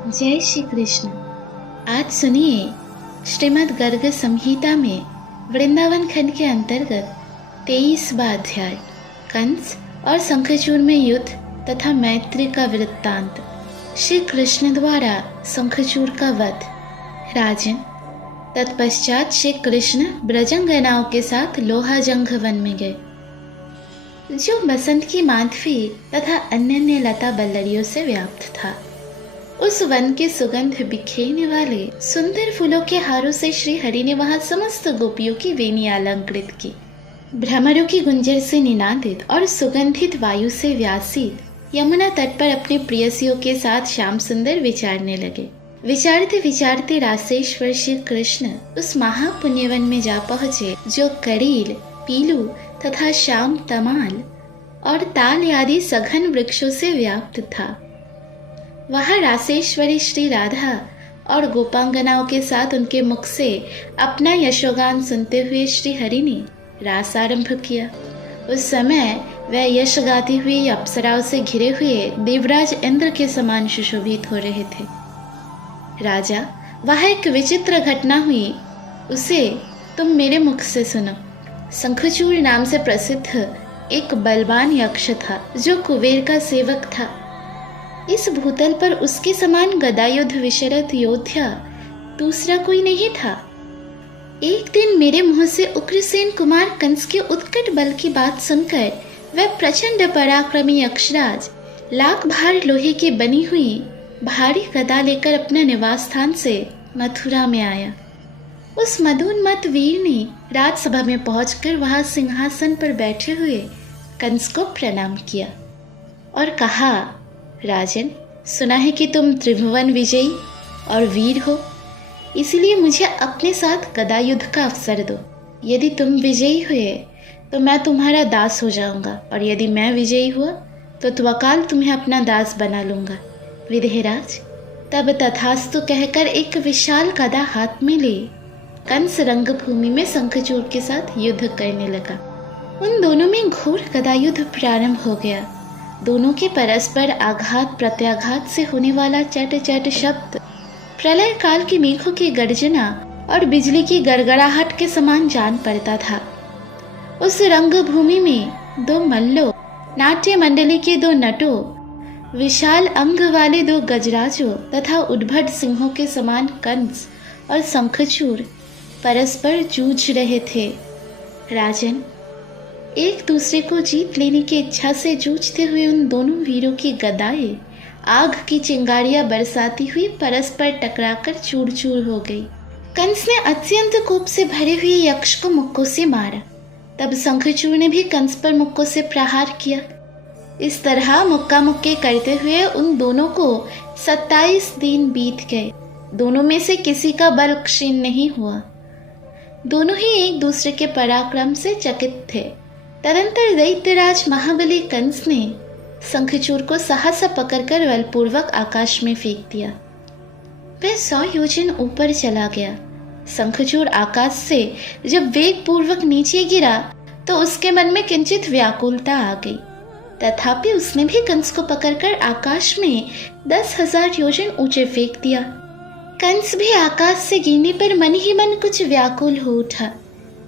जय श्री कृष्ण। आज सुनिए श्रीमद् गर्ग संहिता में वृंदावन खंड के अंतर्गत 23वां अध्याय कंस और शंखचूड़ में युद्ध तथा मैत्री का वृत्तांत। श्री कृष्ण द्वारा शंखचूड़ का वध। राजन, तत्पश्चात श्री कृष्ण ब्रजंगनाओं के साथ लोहाजंग वन में गए, जो बसंत की माधवी तथा अन्य लता बल्लरियों से व्याप्त था। उस वन के सुगंध बिखेरने वाले सुंदर फूलों के हारों से श्री हरि ने वहां समस्त गोपियों की वेणी अलंकृत की। भ्रमरों की गुंजर से निनादित और सुगंधित वायु से व्यासित यमुना तट पर अपने प्रियसियों के साथ श्याम सुंदर विचारने लगे। विचारते विचारते रासेश्वर श्री कृष्ण उस महापुण्यवन में जा पहुंचे, जो करील, पीलू तथा श्याम तमाल और ताल आदि सघन वृक्षों से व्याप्त था। वहाँ रासेश्वरी श्री राधा और गोपांगनाओं के साथ उनके मुख से अपना यशोगान सुनते हुए श्री हरि ने रास आरंभ किया। उस समय वह यश गाती हुई अप्सराओं से घिरे हुए देवराज इंद्र के समान सुशोभित हो रहे थे। राजा, वहाँ एक विचित्र घटना हुई, उसे तुम मेरे मुख से सुनो। शंखचूड़ नाम से प्रसिद्ध एक बलवान यक्ष था, जो कुबेर का सेवक था। इस भूतल पर उसके समान गदायुद्ध विशरद योद्धा दूसरा कोई नहीं था। एक दिन मेरे मुंह से उग्रसेन कुमार कंस के उत्कट बल की बात सुनकर वह प्रचंड पराक्रमी यक्षराज लाख भार लोहे की बनी हुई भारी गदा लेकर अपने निवास स्थान से मथुरा में आया। उस मदोन्मत्त वीर ने राजसभा में पहुंचकर वहां सिंहासन पर बैठे हुए कंस को प्रणाम किया और कहा, राजन, सुना है कि तुम त्रिभुवन विजयी और वीर हो, इसलिए मुझे अपने साथ गदा युद्ध का अवसर दो। यदि तुम विजयी हुए तो मैं तुम्हारा दास हो जाऊंगा, और यदि मैं विजयी हुआ तो त्वकाल तुम्हें अपना दास बना लूंगा। विदेहराज तब तथास्तु कहकर एक विशाल गदा हाथ में ले कंस रंगभूमि में शंखचूड़ के साथ युद्ध करने लगा। उन दोनों में घोर गदा युद्ध प्रारंभ हो गया। दोनों के परस्पर आघात प्रत्याघात से होने वाला चट चट शब्द प्रलय काल की मेघों की गर्जना और बिजली की गड़गड़ाहट के समान जान पड़ता था। उस रंगभूमि में दो मल्लों, नाट्य मंडली के दो नटों, विशाल अंग वाले दो गजराजों तथा उद्भट सिंहों के समान कंस और शंखचूड़ परस्पर जूझ रहे थे। राजन, एक दूसरे को जीत लेने की इच्छा से जूझते हुए उन दोनों वीरों की गदाएं आग की चिंगारियां बरसाती हुई परस्पर टकराकर चूर चूर हो गई। कंस ने अत्यंत कोप से भरे हुए यक्ष को मुक्कों से मारा। तब शंखचूड़ ने भी कंस पर मुक्कों से प्रहार किया। इस तरह मुक्का मुक्के करते हुए उन दोनों को 27 दिन बीत गए। दोनों में से किसी का बल क्षीण नहीं हुआ। दोनों ही एक दूसरे के पराक्रम से चकित थे। तदंतर दैत्यराज महाबली कंस ने शंखचूड़ को सहसा पकड़कर बलपूर्वक आकाश में फेंक दिया। वह 100 योजन ऊपर चला गया। शंखचूड़ आकाश से जब वेग पूर्वक नीचे गिरा तो उसके मन में किंचित व्याकुलता आ गई। तथापि उसने भी कंस को पकड़कर आकाश में 10,000 योजन ऊंचे फेंक दिया। कंस भी आकाश से गिरने पर मन ही मन कुछ व्याकुल हो उठा।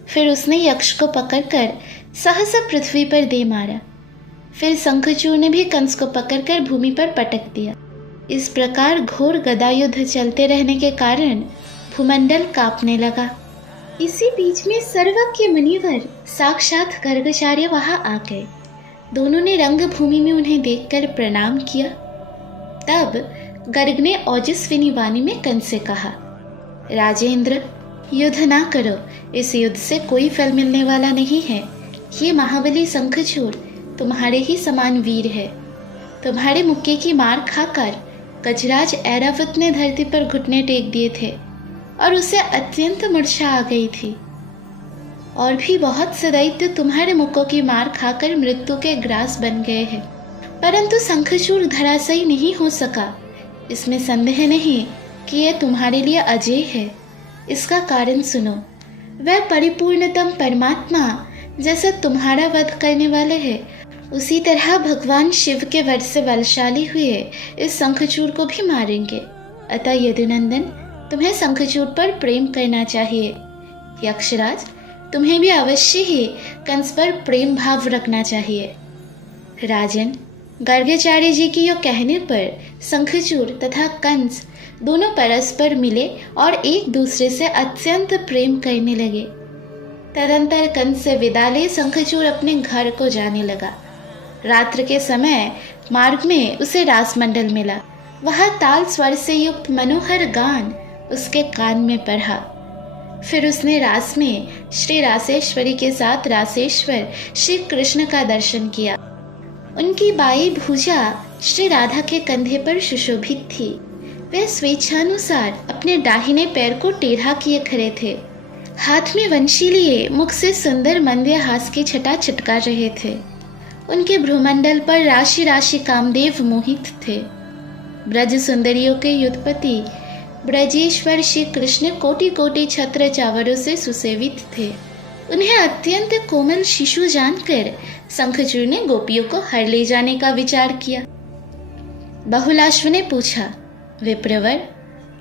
फिर उसने यक्ष को पकड़कर सहसा पृथ्वी पर दे मारा। फिर शंखचूड़ ने भी कंस को पकड़कर भूमि पर पटक दिया। इस प्रकार घोर गदायुद्ध चलते रहने के कारण भूमंडल कांपने लगा। इसी बीच में सर्वज्ञ मुनिवर साक्षात गर्गाचार्य वहां आ गए। दोनों ने रंगभूमि में उन्हें देखकर प्रणाम किया। तब गर्ग ने ओजस्विनी वाणी में कंस से कहा, राजेंद्र, युद्ध ना करो, इस युद्ध से कोई फल मिलने वाला नहीं है। ये महाबली शंखचूड़ तुम्हारे ही समान वीर है। तुम्हारे मुक्के की मार खाकर गजराज ऐरावत ने धरती पर घुटने टेक दिए थे और उसे अत्यंत मूर्छा आ गई थी। और भी बहुत से दैत्य तुम्हारे मुक्कों की मार खाकर मृत्यु के ग्रास बन गए हैं, परंतु शंखचूड़ धराशायी नहीं हो सका। इसमें संदेह नहीं कि यह तुम्हारे लिए अजेय है। इसका कारण सुनो। वह परिपूर्णतम परमात्मा जैसे तुम्हारा वध करने वाले है, उसी तरह भगवान शिव के वध से बलशाली हुए इस शंखचूड़ को भी मारेंगे। अतः यदुनंदन, तुम्हें शंखचूड़ पर प्रेम करना चाहिए। यक्षराज, तुम्हें भी अवश्य ही कंस पर प्रेम भाव रखना चाहिए। राजन, गर्गाचार्य जी की यो कहने पर शंखचूड़ तथा कंस दोनों परस्पर मिले और एक दूसरे से अत्यंत प्रेम करने लगे। तदंतर कंस से विदा ले शंखचूड़ अपने घर को जाने लगा। रात्र के समय मार्ग में उसे रासमंडल मिला। वह ताल स्वर से युक्त मनोहर गान उसके कान में पड़ा। फिर उसने रास में श्री रासेश्वरी के साथ रासेश्वर श्री कृष्ण का दर्शन किया। उनकी बाई भुजा श्री राधा के कंधे पर सुशोभित थी। वे स्वेच्छानुसार अपने दाहिने पैर को टेढ़ा किए खड़े थे। हाथ में वंशी लिए मुख से सुंदर मंद्य हास की छटा छिटका रहे थे। उनके भ्रूमंडल पर राशि राशि कामदेव मोहित थे। ब्रज सुंदरियों के युद्धपति ब्रजेश्वर श्री कृष्ण कोटि कोटि छत्र चावरों से सुसेवित थे। उन्हें अत्यंत कोमल शिशु जानकर शंखचूड़ ने गोपियों को हर ले जाने का विचार किया। बहुलाश्व ने पूछा, विप्रवर,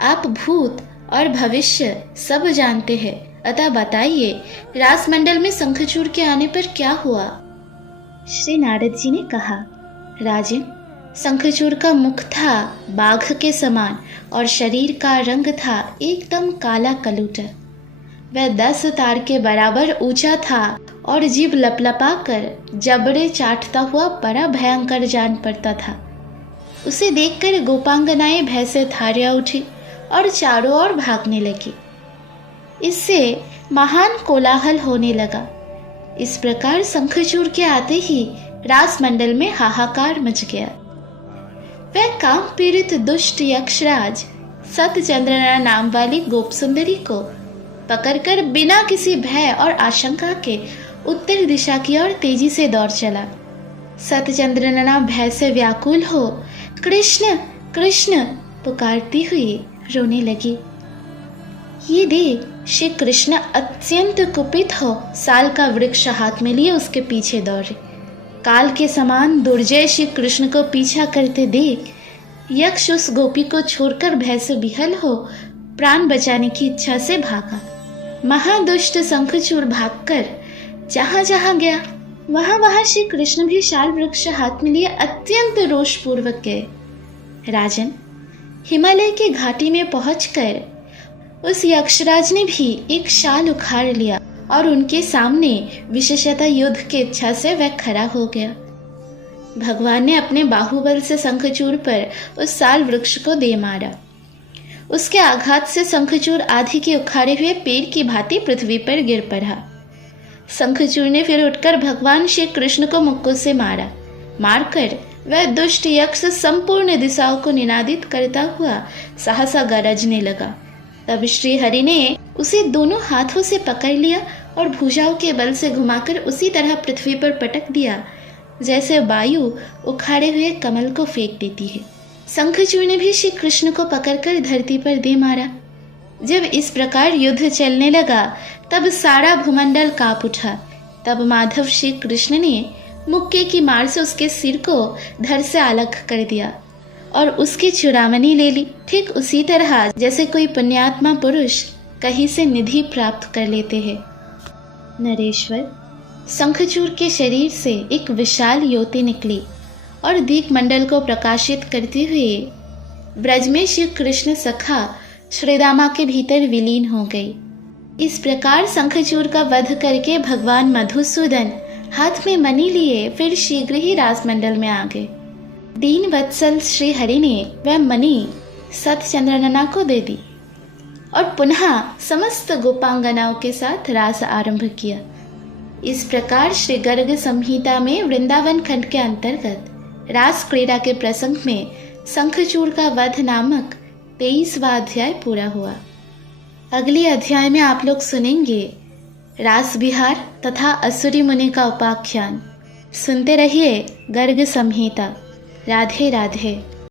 आप भूत और भविष्य सब जानते हैं, अतः बताइए रासमंडल में शंखचूड़ के आने पर क्या हुआ? श्री नारद जी ने कहा, राजन, शंखचूड़ का मुख था बाघ के समान और शरीर का रंग था एकदम काला कलूटा। वह 10 तार के बराबर ऊंचा था और जीभ लपलपा कर जबड़े चाटता हुआ बड़ा भयंकर जान पड़ता था। उसे देखकर गोपांगनाएं भय से थारिया उठी और चारों ओर भागने लगी। इससे महान कोलाहल होने लगा। इस प्रकार शंखचूड़ के आते ही रासमंडल में हाहाकार मच गया। वह काम पीड़ित दुष्ट यक्षराज सतचंद्रना नाम वाली गोप सुंदरी को पकड़कर बिना किसी भय और आशंका के उत्तर दिशा की ओर तेजी से दौड़ चला। सतचंद्रना भय से व्याकुल हो कृष्ण कृष्ण पुकारती हुई रोने लगी। ये देख श्री कृष्ण अत्यंत कुपित हो साल का वृक्ष हाथ में लिए उसके पीछे दौड़े। काल के समान दुर्जय श्री कृष्ण को पीछा करते देख यक्ष उस गोपी को छोड़कर भय से विहल हो प्राण बचाने की इच्छा से भागा। महादुष्ट शंखचूड़ भागकर जहां जहां गया वहां वहां श्री कृष्ण भी शाल वृक्ष हाथ में लिए अत्यंत रोषपूर्वक गए। राजन, हिमालय की घाटी में पहुंचकर उस यक्षराज ने भी एक शाल उखाड़ लिया और उनके सामने विशेषतः युद्ध की इच्छा से वह खड़ा हो गया। भगवान ने अपने बाहुबल से शंखचूड़ पर उस साल वृक्ष को दे मारा। उसके आघात से शंखचूड़ आधे के उखाड़े हुए पेड़ की भांति पृथ्वी पर गिर पड़ा। शंखचूड़ ने फिर उठकर भगवान श्री कृष्ण को मुक्कों से मारा। मारकर वह दुष्ट यक्ष संपूर्ण दिशाओं को निनादित करता हुआ सहसा गरजने लगा। तब श्री हरि ने उसे दोनों हाथों से पकड़ लिया और भुजाओं के बल से घुमाकर उसी तरह पृथ्वी पर पटक दिया जैसे वायु उखाड़े हुए कमल को फेंक देती है। शंखचूड़ ने भी श्री कृष्ण को पकड़कर धरती पर दे मारा। जब इस प्रकार युद्ध चलने लगा तब सारा भूमंडल कांप उठा। तब माधव श्री कृष्ण ने मुक्के की मार से उसके सिर को धड़ से अलग कर दिया और उसकी चूड़ामणि ले ली। ठीक उसी तरह जैसे कोई पुण्यात्मा पुरुष कहीं से निधि प्राप्त कर लेते हैं। नरेश्वर, शंखचूड़ के शरीर से एक विशाल ज्योति निकली और दीपमंडल को प्रकाशित करते हुए ब्रज में श्री कृष्ण सखा श्रीदामा के भीतर विलीन हो गई। इस प्रकार शंखचूड़ का वध करके भगवान मधुसूदन हाथ में मणि लिए फिर शीघ्र ही रासमंडल में आ गए। दीन वत्सल श्री हरि ने वह मणि सतचंद्रनना को दे दी और पुनः समस्त गोपांगनाओं के साथ रास आरंभ किया। इस प्रकार श्री गर्ग संहिता में वृंदावन खंड के अंतर्गत रास क्रीड़ा के प्रसंग में शंखचूड़ का वध नामक 23वां अध्याय पूरा हुआ। अगले अध्याय में आप लोग सुनेंगे रास विहार तथा असुरी मुनि का उपाख्यान। सुनते रहिए गर्ग संहिता। राधे राधे।